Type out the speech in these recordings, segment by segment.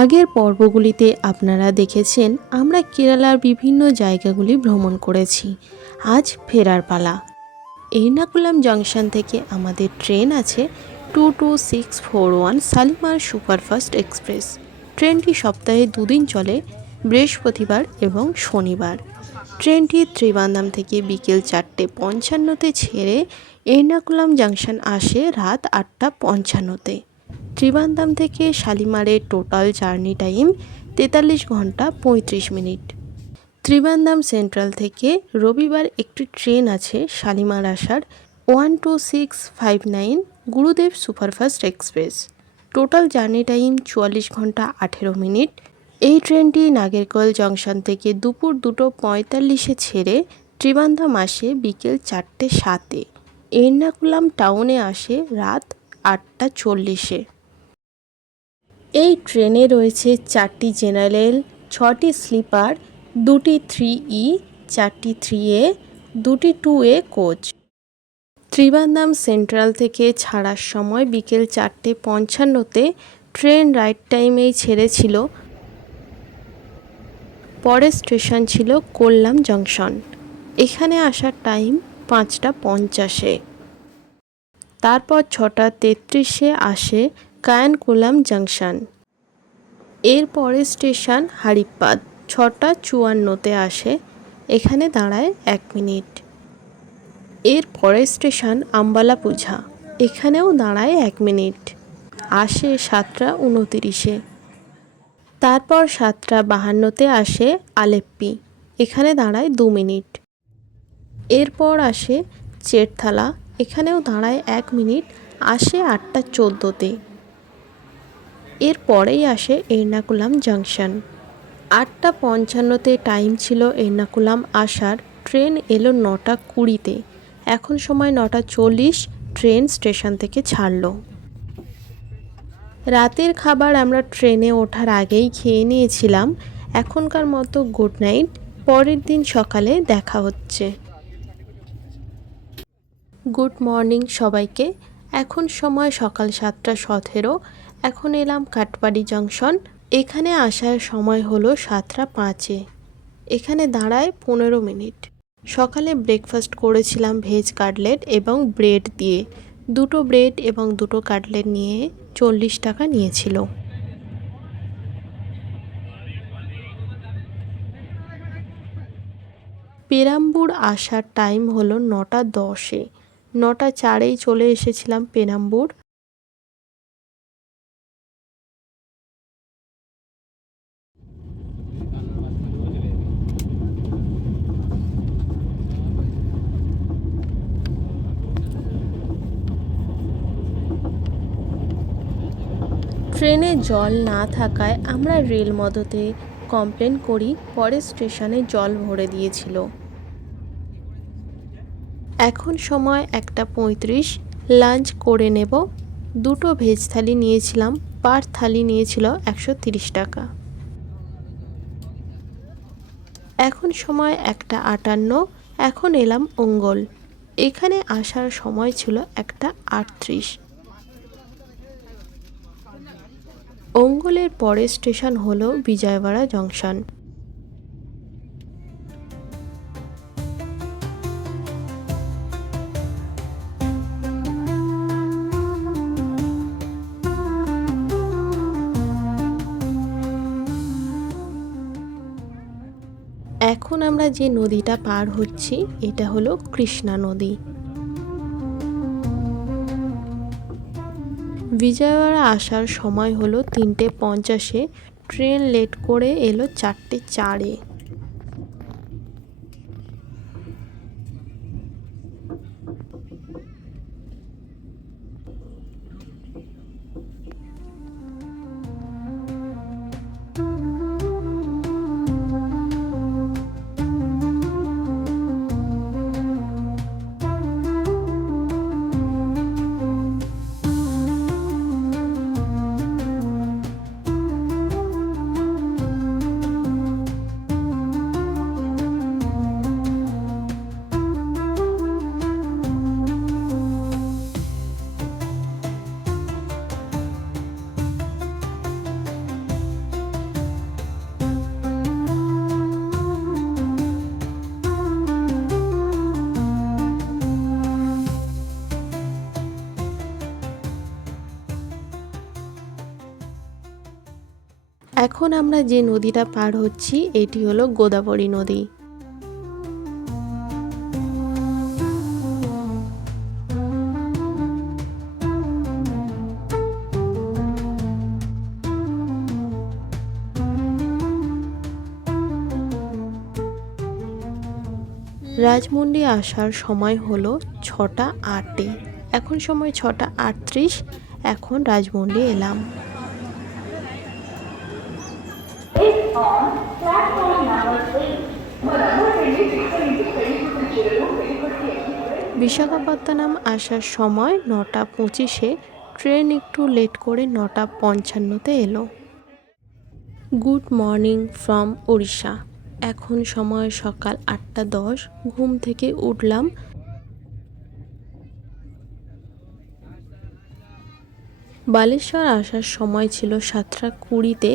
আগের পর্বগুলিতে আপনারা দেখেছেন আমরা কেরালার বিভিন্ন জায়গাগুলি ভ্রমণ করেছি। আজ ফেরার পালা। এর্নাকুলাম জংশন থেকে আমাদের ট্রেন আছে 22641 শালিমার সুপারফাস্ট এক্সপ্রেস। ট্রেনটি সপ্তাহে দুদিন চলে, বৃহস্পতিবার এবং শনিবার। ট্রেনটি ত্রিবান্দাম থেকে বিকেল 4:55 ছেড়ে এর্নাকুলাম জংশন আসে রাত 8:55। ত্রিবান্দাম থেকে শালিমারের টোটাল জার্নি টাইম 43 ঘন্টা 35 মিনিট। ত্রিবান্দাম সেন্ট্রাল থেকে রবিবার একটি ট্রেন আছে শালিমার আসার 12659 গুরুদেব superfast express. Total journey time 44 ঘন্টা 18 মিনিট। এই ট্রেনটি নাগেরকোয়েল জংশন থেকে দুপুর 2:45 ছেড়ে ত্রিবান্দাম আসে বিকেল 4:07। এর্নাকুলাম টাউনে আসে রাত 8:40। এই ট্রেনে রয়েছে 4টি জেনারেল, 6টি স্লিপার, 2টি 3E, 4টি 3A, 2টি 2A কোচ। ত্রিবান্দাম সেন্ট্রাল থেকে ছাড়ার সময় বিকেল 4:55-তে ট্রেন রাইট টাইমেই ছেড়েছিল। পরের স্টেশন ছিল কোল্লাম জংশন। এখানে আসার টাইম 5:50। তারপর 6:33-এ আসে কায়ানকুলাম জংশন। এর পরের স্টেশন হারিপ্পাদ 6:54-তে আসে। এখানে দাঁড়ায় 1 মিনিট। এর পরের স্টেশন আম্বালাপুঝা। এখানেও দাঁড়ায় 1 মিনিট। আসে 7:29-এ। তারপর 7:52-তে আসে আলেপ্পি। এখানে দাঁড়ায় 2 মিনিট। এরপর আসে চেরথালা। এখানেও দাঁড়ায় 1 মিনিট। আসে 8:14-তে। এর পরেই আসে এর্নাকুলাম জংশন। 8:55-তে টাইম ছিল এর্নাকুলাম আসার। ট্রেন এলো 9:20-তে। এখন সময় 9:40। ট্রেন স্টেশন থেকে ছাড়ল। রাতের খাবার আমরা ট্রেনে ওঠার আগেই খেয়ে নিয়েছিলাম। এখনকার মতো গুড নাইট। পরের দিন সকালে দেখা হচ্ছে। গুড মর্নিং সবাইকে। এখন সময় সকাল 7:17। এখন এলাম কাটপাড়ি জংশন। এখানে আসার সময় হলো 7:05। এখানে দাঁড়ায় 15 মিনিট। সকালে ব্রেকফাস্ট করেছিলাম ভেজ কাটলেট এবং ব্রেড দিয়ে। 2টো ব্রেড এবং 2টো কাটলেট নিয়ে 40 টাকা নিয়েছিল। পেরাম্বুর আসার টাইম হলো 9:10-এ। 9:04-এই চলে এসেছিলাম পেরাম্বুর। ট্রেনে জল না থাকায় আমরা রেল মদতে কমপ্লেন করি। পরের স্টেশনে জল ভরে দিয়েছিল। এখন সময় 1:35। লাঞ্চ করে নেব। 2টো ভেজ থালি নিয়েছিলাম। পার থালি নিয়েছিল 130 টাকা। এখন সময় 1:58। এখন এলাম অঙ্গল। এখানে আসার সময় ছিল 1:38। অঙ্গলের পরের স্টেশন হলো বিজয়ওয়াড়া জংশন। এখন আমরা যে নদীটা পার হচ্ছি এটা হলো কৃষ্ণা নদী। বিজয়ওয়াড়া আসার সময় হলো 3:50-এ। ট্রেন লেট করে এলো 4:04-এ। এখন আমরা যে নদীটা পার হচ্ছি এটি হলো গোদাবরী নদী। রাজমুন্ডি আসার সময় হলো 6টা 8। এখন সময় 6টা 38। এখন রাজমুন্ডি এলাম। বিশাখাপত্তনম আসার সময় 9টা 25-এ। ট্রেন একটু লেট করে 9টা 55-তে এলো। Good morning from Orissa. এখন সময় সকাল 8টা 10। ঘুম থেকে উঠলাম। বালেশ্বর আসার সময় ছিল 7টা 20-তে।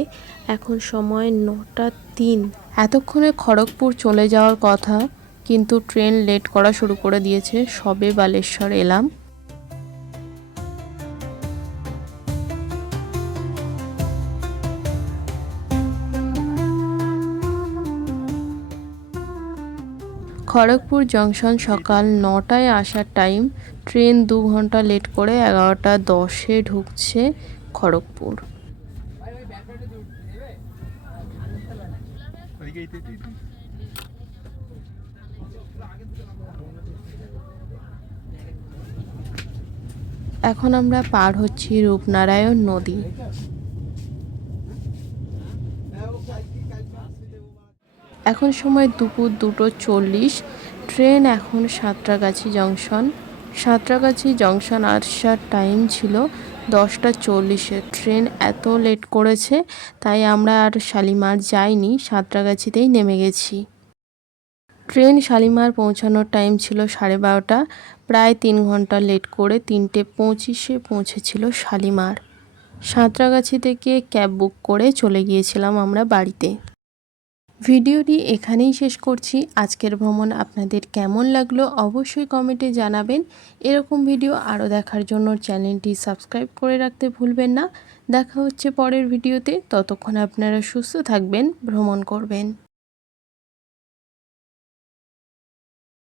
এখন সময় 9টা 3। এতক্ষণে খড়গপুর চলে যাওয়ার কথা, কিন্তু ট্রেন লেট করা শুরু করে দিয়েছে। সবে বালেশ্বর এলাম। খড়গপুর জংশন সকাল 9টায় আসার টাইম। ট্রেন 2 ঘন্টা লেট করে 11টা 10-এ ঢুকছে খড়গপুর। এখন আমরা পার হচ্ছি রূপনারায়ণ নদী। এখন সময় দুপুর 2টো 40। ট্রেন এখন সাঁতরাগাছি জংশন। সাঁতরাগাছি জংশন আসার টাইম ছিল 10টা 40-এ। ট্রেন এত লেট করেছে তাই আমরা আর শালিমার যাইনি, সাঁতরাগাছিতেই নেমে গেছি। ট্রেন শালিমার পৌঁছানোর টাইম ছিল 12:30। প্রায় 3 ঘন্টা লেট করে 3টে 25-এ পৌঁছেছিল শালিমার। সাঁতরাগাছি থেকে ক্যাব বুক করে চলে গিয়েছিলাম আমরা বাড়িতে। ভিডিওটি এখানেই শেষ করছি। আজকের ভ্রমণ আপনাদের কেমন লাগলো অবশ্যই কমেন্টে জানাবেন। এরকম ভিডিও আরও দেখার জন্য চ্যানেলটি সাবস্ক্রাইব করে রাখতে ভুলবেন না। দেখা হচ্ছে পরের ভিডিওতে। ততক্ষণ আপনারা সুস্থ থাকবেন, ভ্রমণ করবেন।